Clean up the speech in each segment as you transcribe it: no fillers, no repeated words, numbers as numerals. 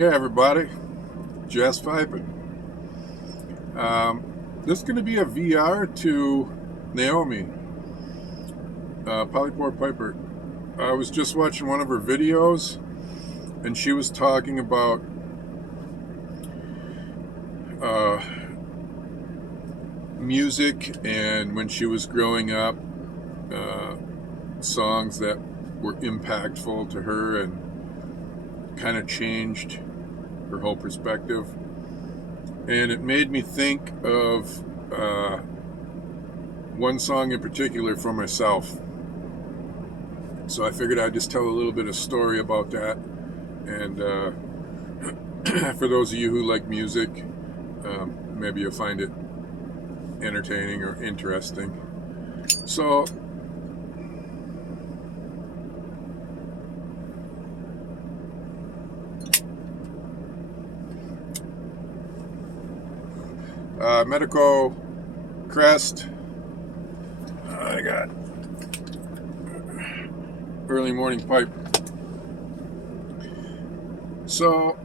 Yeah, everybody, Jazz Piping. This is going to be a VR to Naomi, Polypore Piper. I was just watching one of her videos, and she was talking about music and when she was growing up, songs that were impactful to her and kind of changed her whole perspective. And it made me think of one song in particular for myself. So I figured I'd just tell a little bit of story about that. And for those of you who like music, maybe you'll find it entertaining or interesting. So Medico Crest. I got early morning pipe. So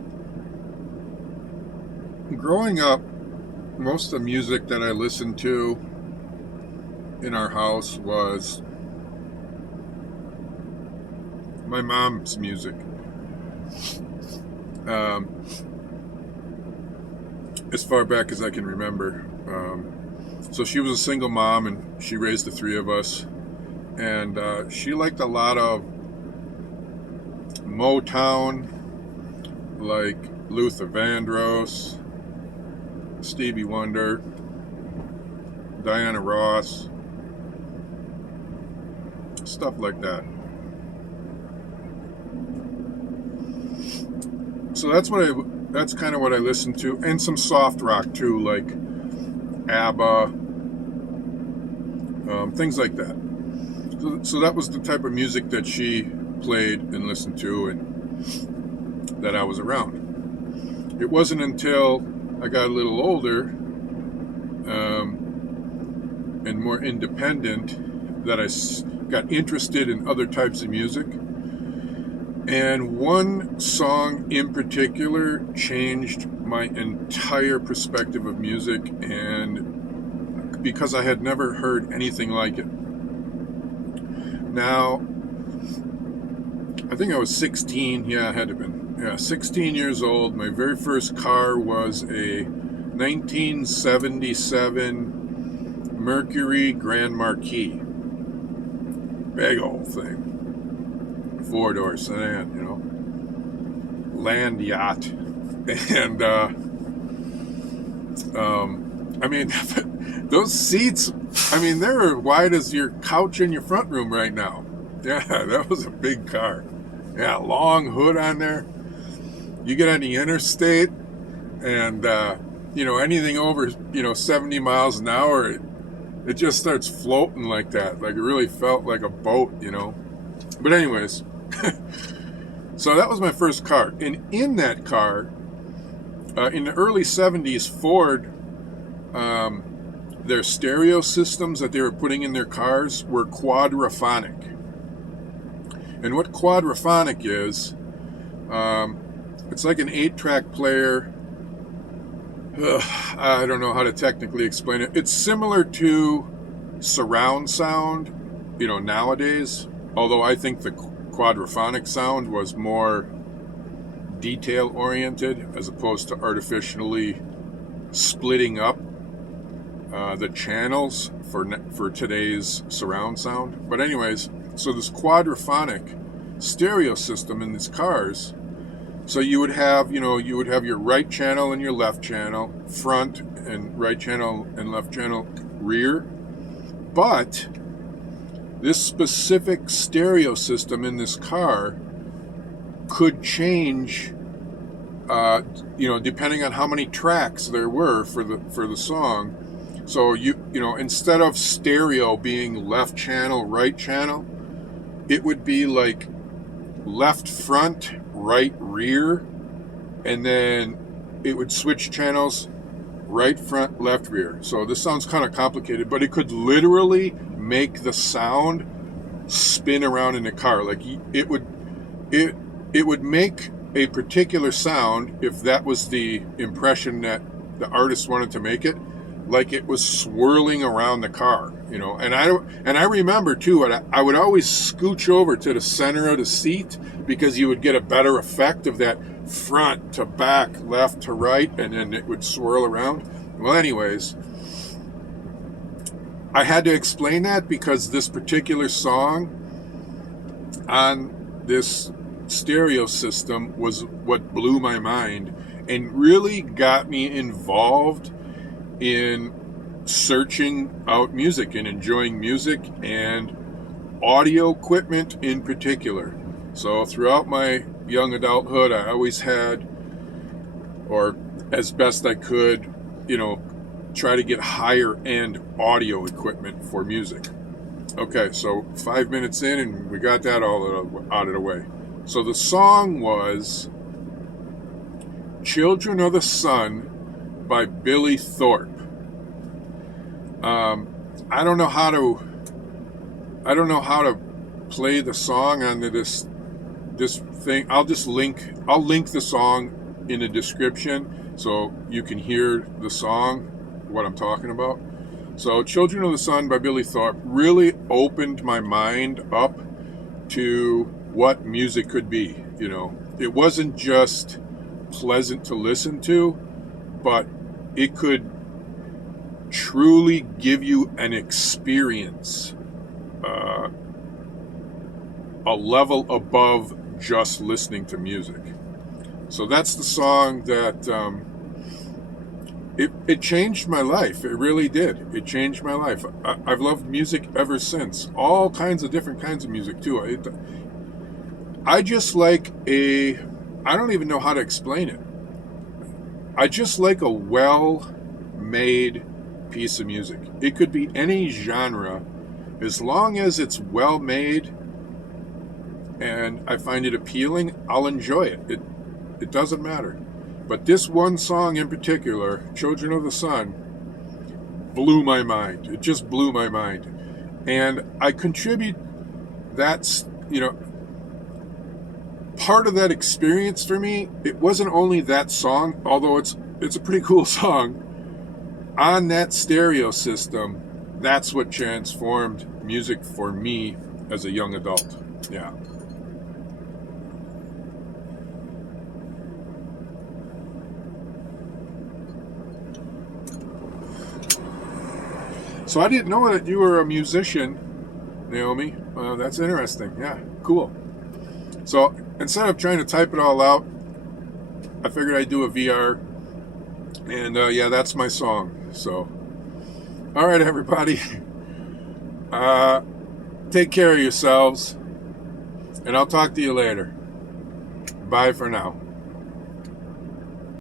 growing up, most of the music that I listened to in our house was my mom's music. As far back as I can remember. So she was a single mom and she raised the three of us. And she liked a lot of Motown, like Luther Vandross, Stevie Wonder, Diana Ross, stuff like that. So that's kind of what I listened to, and some soft rock too, like ABBA, things like that. So that was the type of music that she played and listened to, and that I was around. It wasn't until I got a little older and more independent that I got interested in other types of music. And one song in particular changed my entire perspective of music, and because I had never heard anything like it. Now, I think I was 16. Yeah, I had to have been. Yeah, 16 years old. My very first car was a 1977 Mercury Grand Marquis. Big old thing. 4-door sedan, land yacht. And I mean, those seats, they're as wide as your couch in your front room right now. Yeah, that was a big car. Yeah, long hood on there. You get on the interstate and anything over 70 miles an hour, it just starts floating like that. Like it really felt like a boat, But anyways, so that was my first car. And in that car, in the early 70s, Ford, their stereo systems that they were putting in their cars were quadraphonic. And what quadraphonic is, it's like an 8-track player. I don't know how to technically explain it. It's similar to surround sound, nowadays. Although I think the quadraphonic sound was more detail-oriented as opposed to artificially splitting up the channels for today's surround sound. But anyways, so this quadraphonic stereo system in these cars, so you would have your right channel and your left channel, front and right channel and left channel, rear. But this specific stereo system in this car could change, depending on how many tracks there were for the song. So instead of stereo being left channel, right channel, it would be like left front, right rear, and then it would switch channels, right front, left rear. So this sounds kind of complicated, but it could literally make the sound spin around in the car. Like it would make a particular sound, if that was the impression that the artist wanted to make it, like it was swirling around the car, And I remember too, I would always scooch over to the center of the seat because you would get a better effect of that front to back, left to right, and then it would swirl around. Well, anyways, I had to explain that because this particular song on this stereo system was what blew my mind and really got me involved in searching out music and enjoying music and audio equipment in particular. So throughout my young adulthood, I always had, or as best I could, try to get higher end audio equipment for music. Okay, so 5 minutes in and we got that all out of the way. So the song was Children of the Sun by Billy Thorpe. I don't know how to play the song onto this thing. I'll link the song in the description so you can hear the song, what I'm talking about. So Children of the Sun by Billy Thorpe really opened my mind up to what music could be. It wasn't just pleasant to listen to, but it could truly give you an experience, a level above just listening to music. So that's the song that it changed my life. It really did. It changed my life. I've loved music ever since. All kinds of different kinds of music too. I just like I don't even know how to explain it. I just like a well-made piece of music. It could be any genre, as long as it's well made and I find it appealing, I'll enjoy it. It doesn't matter. But this one song in particular, Children of the Sun, blew my mind. It just blew my mind. And I contribute that's, part of that experience for me. It wasn't only that song, although it's a pretty cool song. On that stereo system, that's what transformed music for me as a young adult. Yeah. So I didn't know that you were a musician, Naomi. That's interesting. Yeah, cool. So instead of trying to type it all out, I figured I'd do a VR. And yeah, that's my song. So, all right, everybody. Take care of yourselves. And I'll talk to you later. Bye for now.